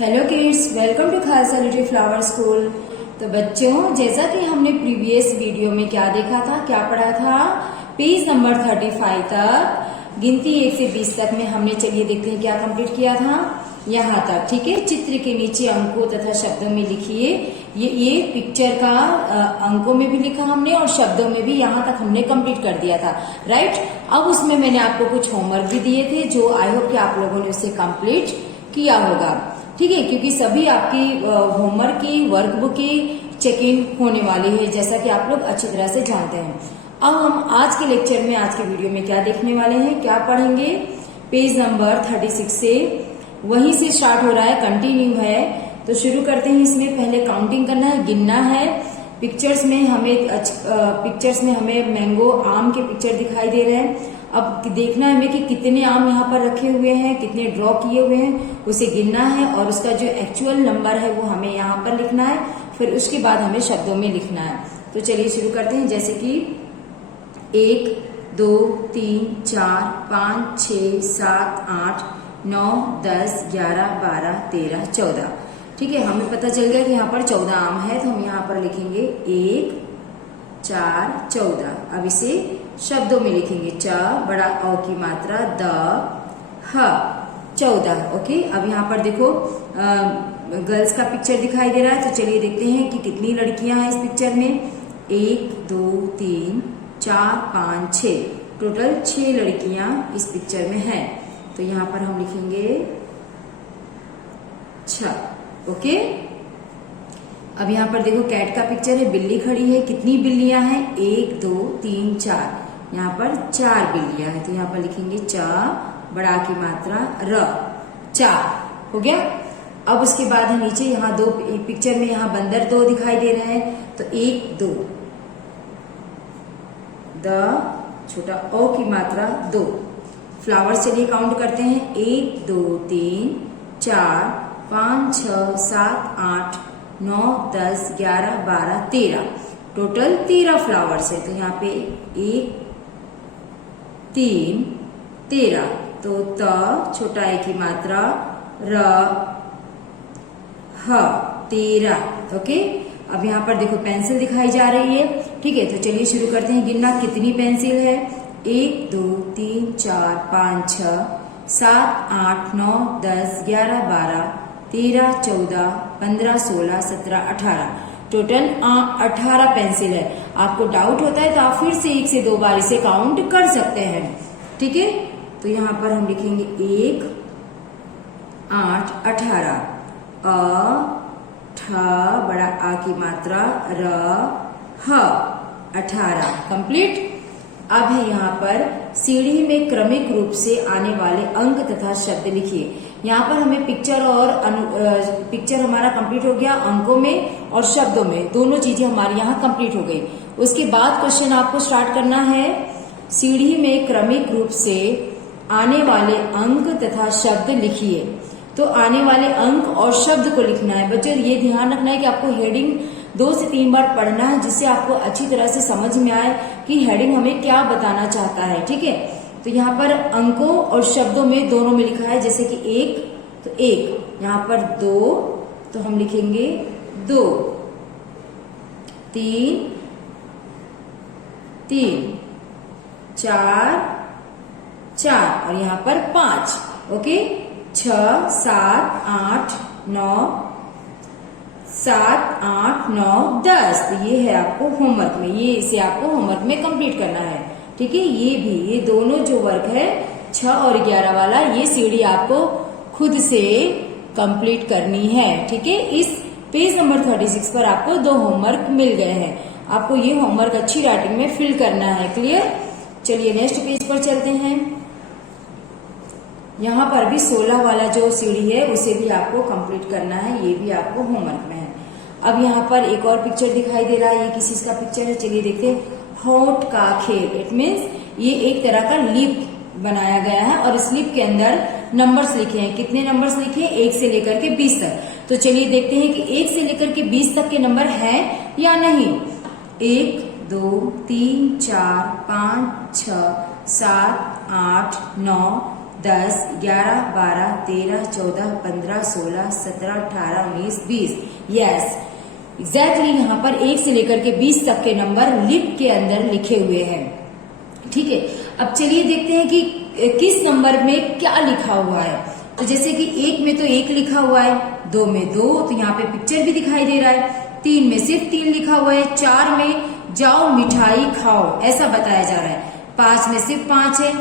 Hello kids, welcome to Khalsa little flower school. तो बच्चों, जैसा कि हमने प्रीवियस वीडियो में क्या देखा था, क्या पढ़ा था, पेज नंबर 35 तक गिनती 1 से 20 तक में हमने, चलिए देखते हैं क्या कंप्लीट किया था यहाँ तक। ठीक है, चित्र के नीचे अंकों तथा शब्दों में लिखिए। ये पिक्चर का अंकों में भी लिखा हमने और शब्दों में भी यहाँ तक हमने कंप्लीट कर दिया था। राइट, अब उसमें मैंने आपको कुछ होमवर्क भी दिए थे जो आई होप कि आप लोगों ने उसे कंप्लीट किया होगा। ठीक है, क्योंकि सभी आपकी होमवर्क की वर्कबुक की चेक इन होने वाली है, जैसा कि आप लोग अच्छी तरह से जानते हैं। अब हम आज के लेक्चर में, आज के वीडियो में क्या देखने वाले हैं, क्या पढ़ेंगे, पेज नंबर 36 से वहीं से स्टार्ट हो रहा है, कंटिन्यू है। तो शुरू करते हैं। इसमें पहले काउंटिंग करना है, गिनना है। पिक्चर्स में हमें मैंगो, आम के पिक्चर दिखाई दे रहे हैं। अब देखना है हमें कि कितने आम यहाँ पर रखे हुए हैं, कितने ड्रॉ किए हुए हैं, उसे गिनना है और उसका जो एक्चुअल नंबर है वो हमें यहाँ पर लिखना है। फिर उसके बाद हमें शब्दों में लिखना है। तो चलिए शुरू करते हैं। जैसे कि 1, 2, 3, 4, 5, 6, 7, 8, 9, 10, 11, 12, 13, 14। ठीक है, हमें पता चल गया कि यहाँ पर 14 आम है, तो हम यहाँ पर लिखेंगे 1, 4, 14। अब इसे शब्दों में लिखेंगे। च, बड़ा औ की मात्रा, द, ह, 14। ओके, अब यहाँ पर देखो गर्ल्स का पिक्चर दिखाई दे रहा है। तो चलिए देखते हैं कि कितनी लड़कियां हैं इस पिक्चर में। 1, 2, 3, 4, 5, 6, टोटल 6 लड़कियां इस पिक्चर में हैं। तो यहाँ पर हम लिखेंगे 6। ओके, अब यहाँ पर देखो कैट का पिक्चर है, बिल्ली खड़ी है। कितनी बिल्लियां हैं? 1, 2, 3, 4। यहाँ पर 4 बिल्लियां हैं। तो यहाँ पर लिखेंगे च, बड़ा की मात्रा, र, 4। हो गया। अब उसके बाद है नीचे, यहाँ दो पिक्चर में, यहाँ बंदर 2 दिखाई दे रहे हैं। तो 1, 2, द, छोटा ओ की मात्रा, 2। फ्लावर्स चलिए काउंट करते हैं। 1, 2, 3, 4, 5, 6, 7, 8, 9, 10, 11, 12, 13, टोटल 13 फ्लावर्स है। तो यहाँ पे 1, 3, 13। तो त, छोटा ए की मात्रा, र, ह, 13। ओके, अब यहाँ पर देखो पेंसिल दिखाई जा रही है। ठीक है, तो चलिए शुरू करते हैं गिनना। कितनी पेंसिल है? 1, 2, 3, 4, 5, 6, 7, 8, 9, 10, 11, 12, 13, 14, 15, 16, 17, 18, टोटल 18 पेंसिल है। आपको डाउट होता है तो आप फिर से 1 से 2 बार इसे काउंट कर सकते हैं। ठीक है, तो यहाँ पर हम लिखेंगे 1, 8, 18, अ, ठ, बड़ा आ की मात्रा, र, ह, 18। कंप्लीट। अब है यहाँ पर सीढ़ी में क्रमिक रूप से आने वाले अंक तथा शब्द लिखिए। यहाँ पर हमें पिक्चर हमारा कंप्लीट हो गया, अंकों में और शब्दों में, दोनों चीजें हमारी यहाँ कंप्लीट हो गई। उसके बाद क्वेश्चन आपको स्टार्ट करना है। सीढ़ी में क्रमिक रूप से आने वाले अंक तथा शब्द लिखिए। तो आने वाले अंक और शब्द को लिखना है। बच्चों, ये ध्यान रखना है कि आपको हेडिंग 2 से 3 बार पढ़ना है, जिससे आपको अच्छी तरह से समझ में आए कि हेडिंग हमें क्या बताना चाहता है। ठीक है, तो यहाँ पर अंकों और शब्दों में, दोनों में लिखा है। जैसे कि 1, तो 1, यहाँ पर 2, तो हम लिखेंगे 2, 3, 3, 4, 4 और यहाँ पर 5। ओके, 6, 7, 8, 9, 7, 8, 9, 10। तो ये है आपको होमवर्क में, ये इसे आपको होमवर्क में कंप्लीट करना है। ठीक है, ये दोनों जो वर्क है 6 और 11 वाला, ये सीढ़ी आपको खुद से कंप्लीट करनी है। ठीक है, इस पेज नंबर 36 पर आपको 2 होमवर्क मिल गए हैं। आपको ये होमवर्क अच्छी राइटिंग में फिल करना है। क्लियर? चलिए नेक्स्ट पेज पर चलते हैं। यहाँ पर भी 16 वाला जो सीढ़ी है उसे भी आपको कंप्लीट करना है, ये भी आपको होमवर्क में है। अब यहाँ पर एक और पिक्चर दिखाई दे रहा है, ये किसी का पिक्चर है। चलिए देखते हैं। होठ का खेल, इट मीन्स ये एक तरह का लिप बनाया गया है और इस लिप के अंदर नंबर्स लिखे हैं। कितने नंबर्स लिखे हैं? 1 से लेकर के 20 तक। तो चलिए देखते हैं कि 1 से लेकर के 20 तक के नंबर हैं या नहीं। 1, 2, 3, 4, 5, 6, 7, 8, 9, 10, 11, 12, 13, 14, 15, 16, 17, 18, 19, 20। यस, एग्जैक्टली यहाँ पर 1 से लेकर के 20 तक के नंबर लिप के अंदर लिखे हुए हैं। ठीक है, अब चलिए देखते हैं कि किस नंबर में क्या लिखा हुआ है। तो जैसे कि 1 में तो 1 लिखा हुआ है, 2 में 2, तो यहाँ पे पिक्चर भी दिखाई दे रहा है। 3 में सिर्फ 3 लिखा हुआ है। 4 में जाओ मिठाई खाओ, ऐसा बताया जा रहा है। 5 में सिर्फ 5 है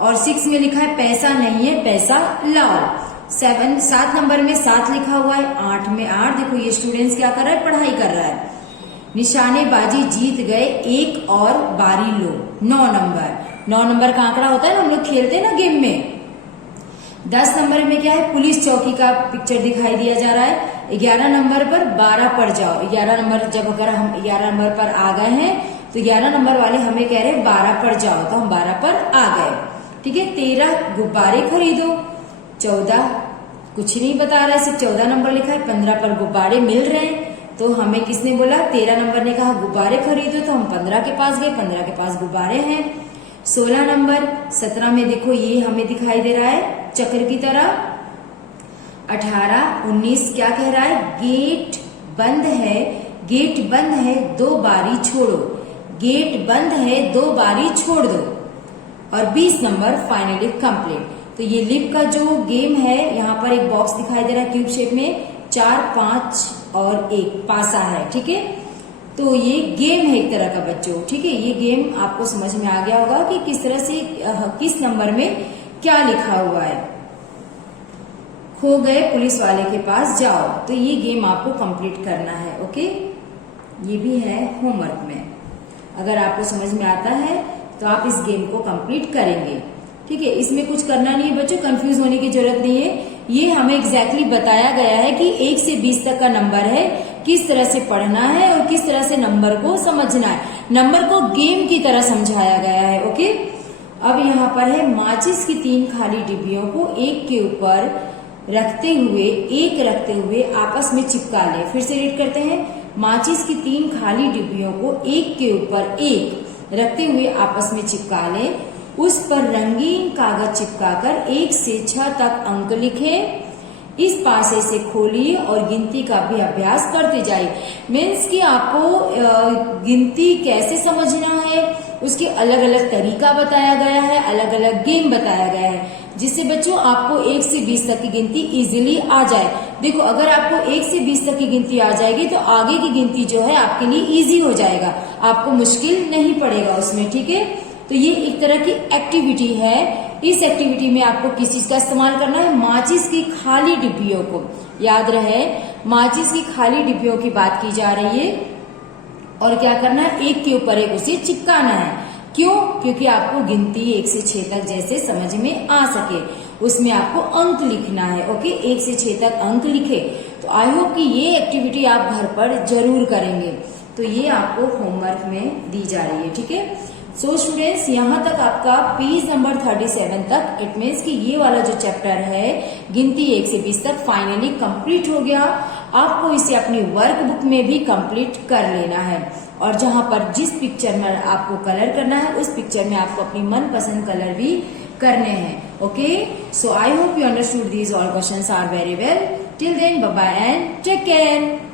और 6 में लिखा है पैसा नहीं है, पैसा लाओ। 7 नंबर में 7 लिखा हुआ है। 8 में 8, देखो ये स्टूडेंट्स क्या कर रहा है, पढ़ाई कर रहा है। निशानेबाजी जीत गए, 1 और बारी लो। 9 नंबर का आंकड़ा होता है ना, हम लोग खेलते हैं ना गेम में। 10 नंबर में क्या है, पुलिस चौकी का पिक्चर दिखाई दिया जा रहा है। 11 नंबर पर 12 पर जाओ। 11 नंबर, जब अगर हम 11 नंबर पर आ गए हैं तो 11 नंबर वाले हमें कह रहे हैं 12 पर जाओ, तो हम 12 पर आ गए। ठीक है, 13 गुब्बारे खरीदो। 14 कुछ नहीं बता रहा है, सिर्फ 14 नंबर लिखा है। 15 पर गुब्बारे मिल रहे हैं, तो हमें किसने बोला, 13 नंबर ने कहा गुब्बारे खरीदो, तो हम 15 के पास गए। 15 के पास गुब्बारे हैं। 16 नंबर, 17 में देखो ये हमें दिखाई दे रहा है चक्र की तरह। 18, 19 क्या कह रहा है, गेट बंद है, गेट बंद है, 2 बारी छोड़ो। गेट बंद है, 2 बारी छोड़ दो। और 20 नंबर फाइनली कंप्लीट। तो ये लिप का जो गेम है, यहाँ पर एक बॉक्स दिखाई दे रहा है क्यूब शेप में, 4, 5 और 1 पासा है। ठीक है, तो ये गेम है एक तरह का बच्चों। ठीक है, ये गेम आपको समझ में आ गया होगा कि किस तरह से किस नंबर में क्या लिखा हुआ है। खो गए पुलिस वाले के पास जाओ, तो ये गेम आपको कंप्लीट करना है। ओके, ये भी है होमवर्क में। अगर आपको समझ में आता है तो आप इस गेम को कंप्लीट करेंगे। ठीक है, इसमें कुछ करना नहीं है बच्चों, कंफ्यूज होने की जरूरत नहीं है। ये हमें एग्जैक्टली बताया गया है कि 1 से 20 तक का नंबर है, किस तरह से पढ़ना है और किस तरह से नंबर को समझना है। नंबर को गेम की तरह समझाया गया है। ओके, अब यहाँ पर है माचिस की 3 खाली डिब्बियों को एक के ऊपर रखते हुए आपस में चिपका ले। फिर से रीड करते हैं, माचिस की 3 खाली डिब्बियों को एक के ऊपर एक रखते हुए आपस में चिपका ले। उस पर रंगीन कागज चिपकाकर 1 से 6 तक अंक लिखें। इस पासे से खोलिए और गिनती का भी अभ्यास करते जाइए। मीन्स कि आपको गिनती कैसे समझना है, उसके अलग अलग तरीका बताया गया है, अलग अलग गेम बताया गया है, जिससे बच्चों आपको 1 से 20 तक की गिनती इजीली आ जाए। देखो, अगर आपको 1 से 20 तक की गिनती आ जाएगी तो आगे की गिनती जो है आपके लिए इजी हो जाएगा, आपको मुश्किल नहीं पड़ेगा उसमें। ठीक है, तो ये एक तरह की एक्टिविटी है। इस एक्टिविटी में आपको किस चीज का इस्तेमाल करना है, माचिस की खाली डिब्बियों को। याद रहे, माचिस की खाली डिब्बियों की बात की जा रही है और क्या करना है, एक के ऊपर एक उसे चिपकाना है। क्यों? क्योंकि आपको गिनती 1 से 6 तक जैसे समझ में आ सके, उसमें आपको अंक लिखना है। ओके, 1 से 6 तक अंक लिखे। तो आई होप कि ये एक्टिविटी आप घर पर जरूर करेंगे। तो ये आपको होमवर्क में दी जा रही है। ठीक है, सो स्टूडेंट्स, यहाँ तक आपका पेज नंबर 37 तक, इट मीन्स कि ये वाला जो चैप्टर है गिनती 1 से 20 तक फाइनली कंप्लीट हो गया। आपको इसे अपनी वर्कबुक में भी कंप्लीट कर लेना है और जहां पर जिस पिक्चर में आपको कलर करना है उस पिक्चर में आपको अपनी मनपसंद कलर भी करने हैं। Okay, so I hope you understood these all questions are very well. Till then, bye bye and take care.